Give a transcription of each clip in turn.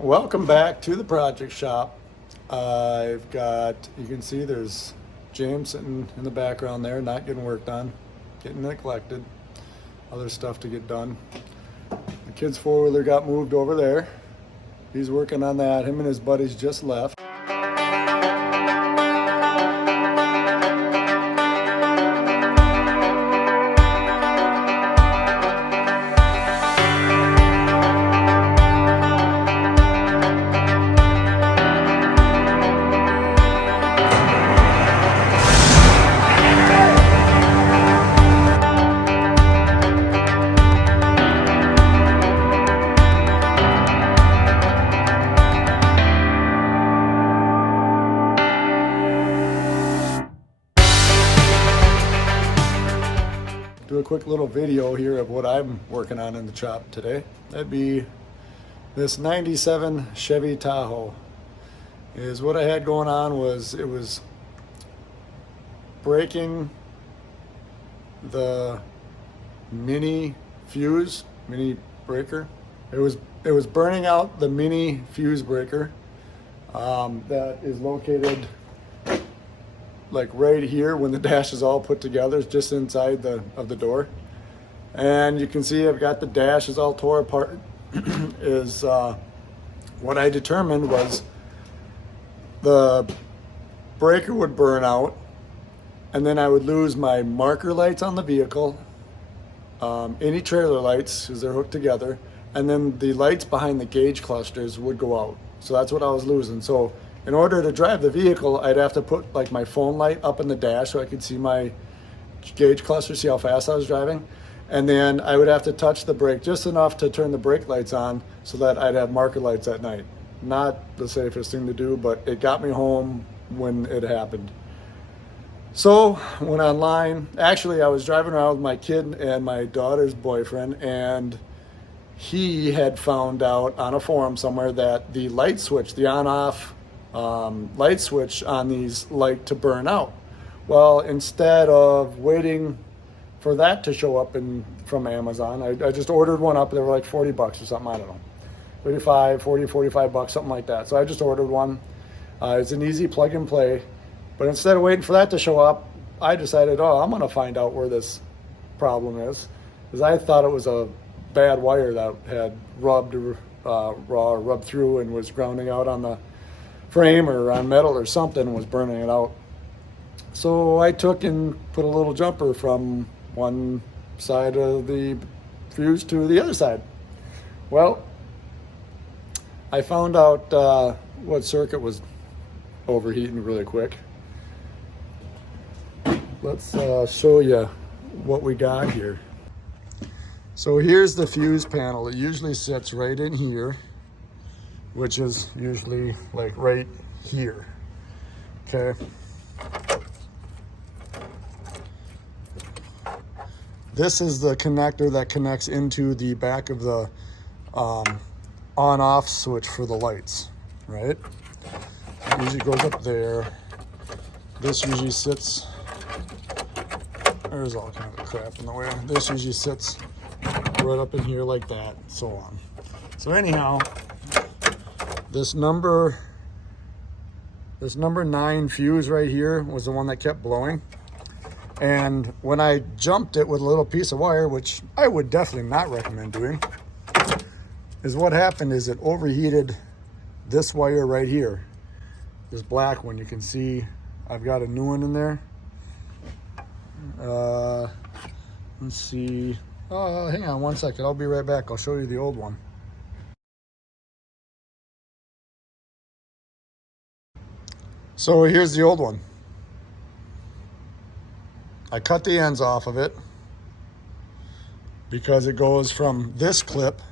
Welcome back to the project shop. You can see there's James sitting in the background there, not getting worked on, getting neglected. Other stuff to get done. The kid's four-wheeler got moved over there. He's working on that. Him and his buddies just left. Do a quick little video here of what I'm working on in the shop today. That'd be this 97 Chevy Tahoe. Is what I had going on was it was breaking the mini breaker. It was burning out the mini fuse breaker that is located like right here when the dash is all put together. It's just inside of the door, and you can see I've got the dash is all tore apart. What I determined was the breaker would burn out, and then I would lose my marker lights on the vehicle, any trailer lights because they're hooked together, and then the lights behind the gauge clusters would go out. So that's what I was losing. So in order to drive the vehicle, I'd have to put like my phone light up in the dash so I could see my gauge cluster, see how fast I was driving. And then I would have to touch the brake just enough to turn the brake lights on so that I'd have marker lights at night. Not the safest thing to do, but it got me home when it happened. So went online. Actually, I was driving around with my kid and my daughter's boyfriend, and he had found out on a forum somewhere that the light switch, the on-off light switch on these like to burn out. Well, instead of waiting for that to show up from Amazon, I just ordered one up. They were like $40 or something, I don't know, 45 bucks, something like that. So I just ordered one. It's an easy plug and play, but instead of waiting for that to show up, I decided, I'm going to find out where this problem is, because I thought it was a bad wire that had rubbed through and was grounding out on the frame or on metal or something and was burning it out. So I took and put a little jumper from one side of the fuse to the other side. Well, I found out what circuit was overheating really quick. Let's show you what we got here. So here's the fuse panel. It usually sits right in here, which is usually like right here. Okay. This is the connector that connects into the back of the on-off switch for the lights, right? It usually goes up there. This usually sits, there's all kinds of crap in the way. This usually sits right up in here like that, so on. So anyhow, this number 9 fuse right here was the one that kept blowing. And when I jumped it with a little piece of wire, which I would definitely not recommend doing, is what happened is it overheated this wire right here. This black one, you can see I've got a new one in there. Let's see. Hang on one second. I'll be right back. I'll show you the old one. So here's the old one. I cut the ends off of it because it goes from this clip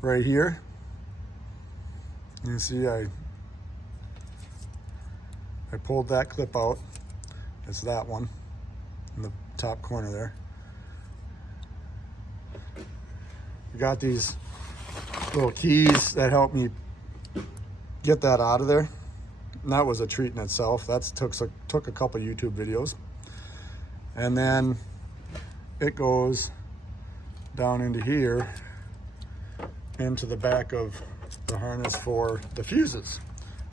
right here. You see I pulled that clip out. It's that one in the top corner there. I got these little keys that help me get that out of there. And that was a treat in itself. That took a couple YouTube videos. And then it goes down into here into the back of the harness for the fuses.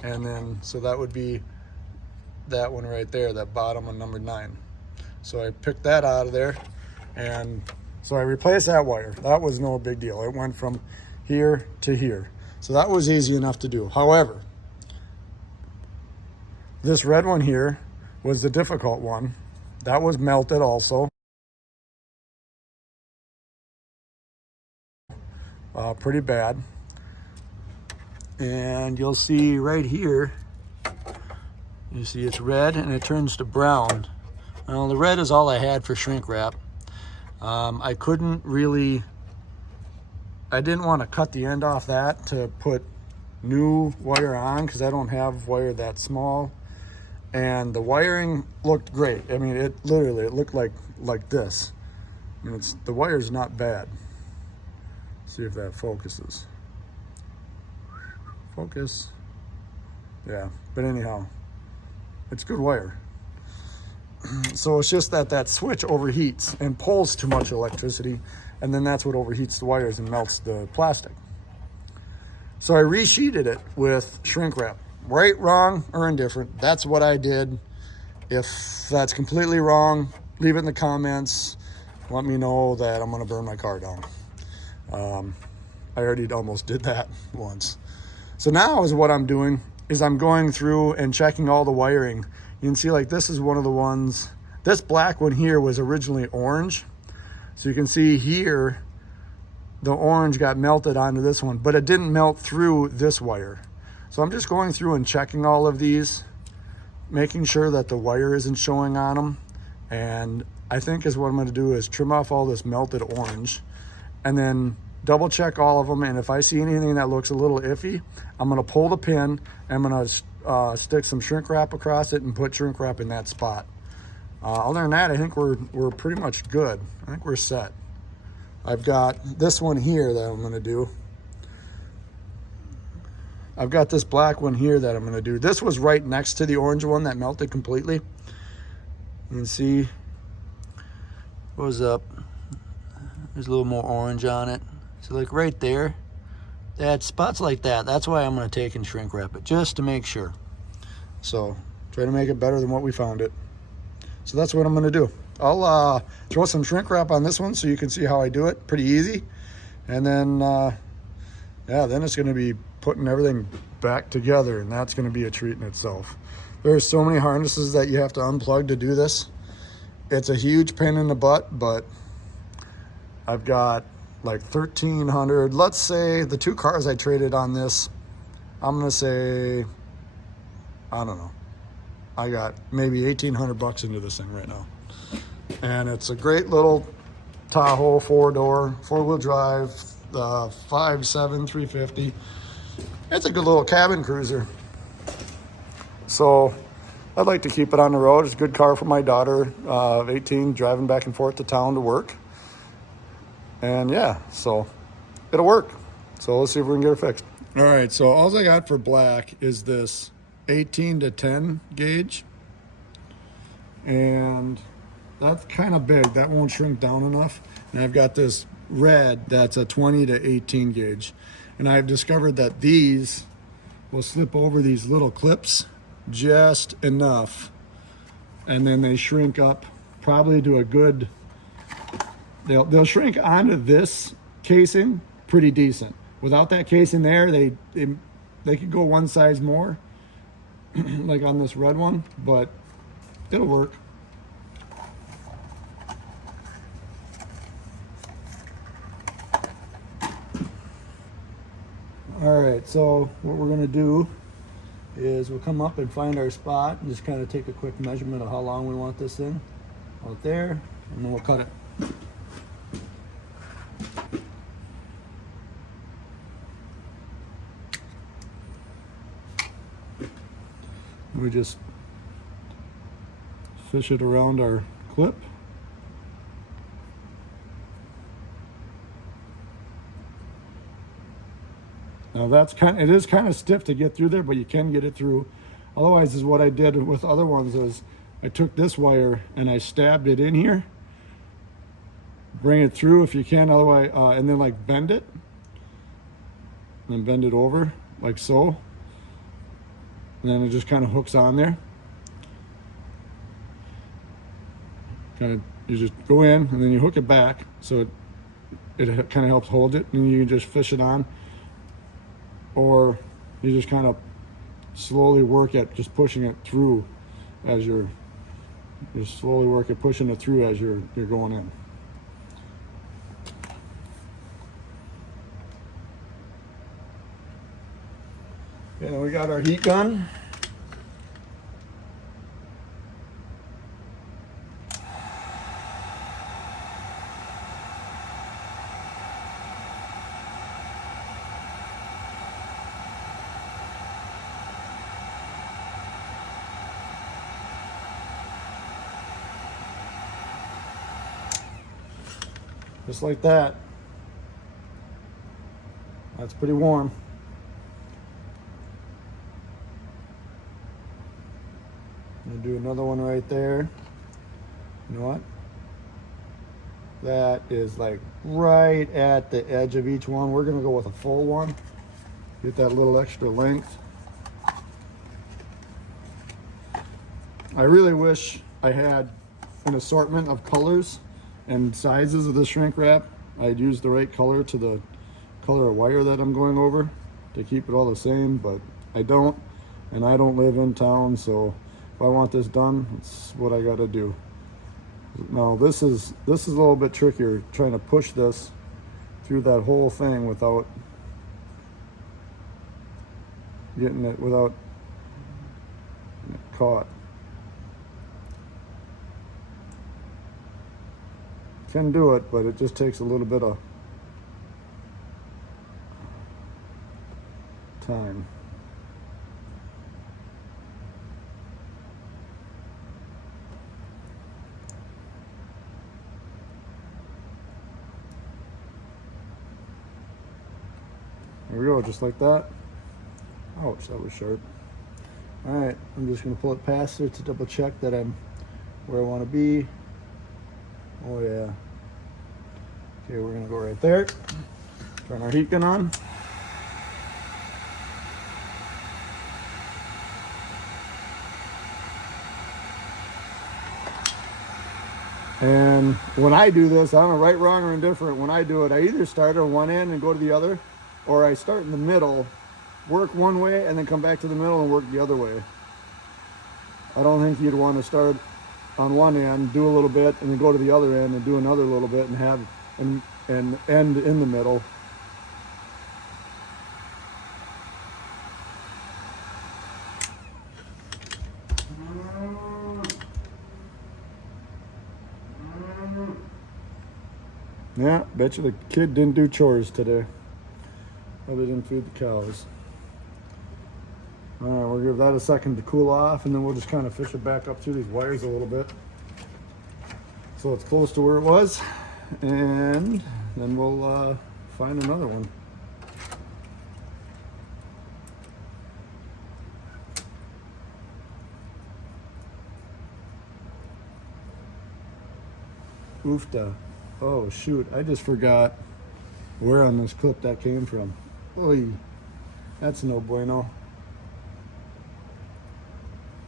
And then, so that would be that one right there, that bottom one, number 9. So I picked that out of there, and so I replaced that wire. That was no big deal. It went from here to here. So that was easy enough to do. However, this red one here was the difficult one. That was melted also. Pretty bad. And you'll see right here, you see it's red and it turns to brown. Well, the red is all I had for shrink wrap. I couldn't really, I didn't want to cut the end off that to put new wire on because I don't have wire that small. And the wiring looked great. I mean, it literally, it looked like this. I mean, the wire's not bad. See if that focuses. Focus. Yeah, but anyhow, it's good wire. So it's just that switch overheats and pulls too much electricity, and then that's what overheats the wires and melts the plastic. So I resheeted it with shrink wrap. Right, wrong, or indifferent, that's what I did. If that's completely wrong, leave it in the comments. Let me know that I'm gonna burn my car down. I already almost did that once. So now is what I'm doing is I'm going through and checking all the wiring. You can see like this is one of the ones, this black one here was originally orange. So you can see here, the orange got melted onto this one, but it didn't melt through this wire. So I'm just going through and checking all of these, making sure that the wire isn't showing on them. And I think is what I'm gonna do is trim off all this melted orange and then double check all of them. And if I see anything that looks a little iffy, I'm gonna pull the pin and I'm gonna stick some shrink wrap across it and put shrink wrap in that spot. Other than that, I think we're pretty much good. I think we're set. I've got this one here that I'm gonna do. I've got this black one here that I'm gonna do. This was right next to the orange one that melted completely. You can see what was up. There's a little more orange on it. So like right there, that spots like that, that's why I'm gonna take and shrink wrap it, just to make sure. So try to make it better than what we found it. So that's what I'm gonna do. I'll throw some shrink wrap on this one so you can see how I do it, pretty easy. And then, yeah, then it's gonna be putting everything back together, and that's gonna be a treat in itself. There's so many harnesses that you have to unplug to do this. It's a huge pain in the butt, but I've got like 1,300. Let's say the 2 cars I traded on this, I'm gonna say, I don't know, I got maybe 1,800 bucks into this thing right now. And it's a great little Tahoe 4-door, 4-wheel drive, 5.7 350. It's a good little cabin cruiser. So I'd like to keep it on the road. It's a good car for my daughter of 18, driving back and forth to town to work. And yeah, so it'll work. So let's see if we can get it fixed. All right, so all I got for black is this 18 to 10 gauge. And that's kind of big. That won't shrink down enough. And I've got this red that's a 20 to 18 gauge. And I've discovered that these will slip over these little clips just enough. And then they shrink up probably to a good, they'll shrink onto this casing pretty decent. Without that casing there, they could go one size more, like on this red one, but it'll work. All right, so what we're gonna do is we'll come up and find our spot and just kind of take a quick measurement of how long we want this thing out there, and then we'll cut it. We just fish it around our clip. Now it is kind of stiff to get through there, but you can get it through. Otherwise, is what I did with other ones is I took this wire and I stabbed it in here. Bring it through if you can, otherwise, and then like bend it. then bend it over like so, and then it just kind of hooks on there. You just go in and then you hook it back, so it kind of helps hold it, and you can just fish it on, or you just kind of slowly work at just pushing it through as you're slowly work at pushing it through as you're going in. Okay, we got our heat gun. Just like that. That's pretty warm. I'm gonna do another one right there. You know what? That is like right at the edge of each one. We're gonna go with a full one. Get that little extra length. I really wish I had an assortment of colors and sizes of the shrink wrap. I'd use the right color to the color of wire that I'm going over to keep it all the same, but I don't, and I don't live in town, so if I want this done, it's what I gotta do. Now this is a little bit trickier, trying to push this through that whole thing without getting it caught. Can do it, but it just takes a little bit of time. There we go, just like that. Ouch, that was sharp. All right, I'm just gonna pull it past there to double check that I'm where I wanna be. Oh yeah. Okay, we're gonna go right there. Turn our heat gun on. And when I do this, I don't know, right, wrong, or indifferent. When I do it, I either start on one end and go to the other, or I start in the middle, work one way, and then come back to the middle and work the other way. I don't think you'd want to start on one end, do a little bit, and then go to the other end and do another little bit and have and end in the middle. Yeah, bet you the kid didn't do chores today. Probably didn't feed the cows. All right, we'll give that a second to cool off, and then we'll just kind of fish it back up through these wires a little bit, so it's close to where it was, and then we'll find another one. Oofta. Oh shoot, I just forgot where on this clip that came from. Oy, that's no bueno.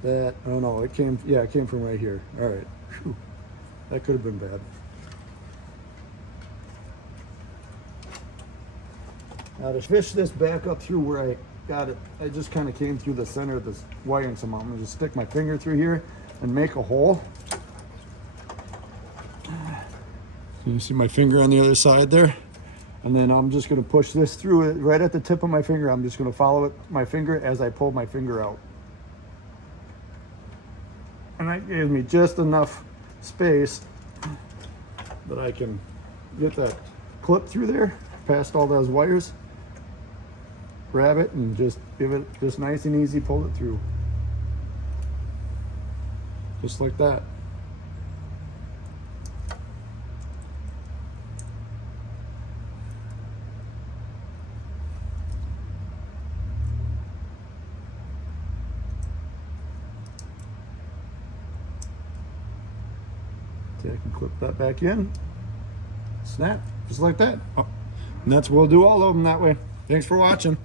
That, oh no, it came from right here. All right, whew. That could have been bad. Now to fish this back up through where I got it, I just kind of came through the center of this wiring some. I'm gonna just stick my finger through here and make a hole. You see my finger on the other side there? And then I'm just gonna push this through it right at the tip of my finger. I'm just gonna follow it, my finger, as I pull my finger out. And that gives me just enough space that I can get that clip through there, past all those wires, grab it, and just give it just nice and easy, pull it through. Just like that. See, I can clip that back in, snap, just like that. Oh, and we'll do all of them that way. Thanks for watching.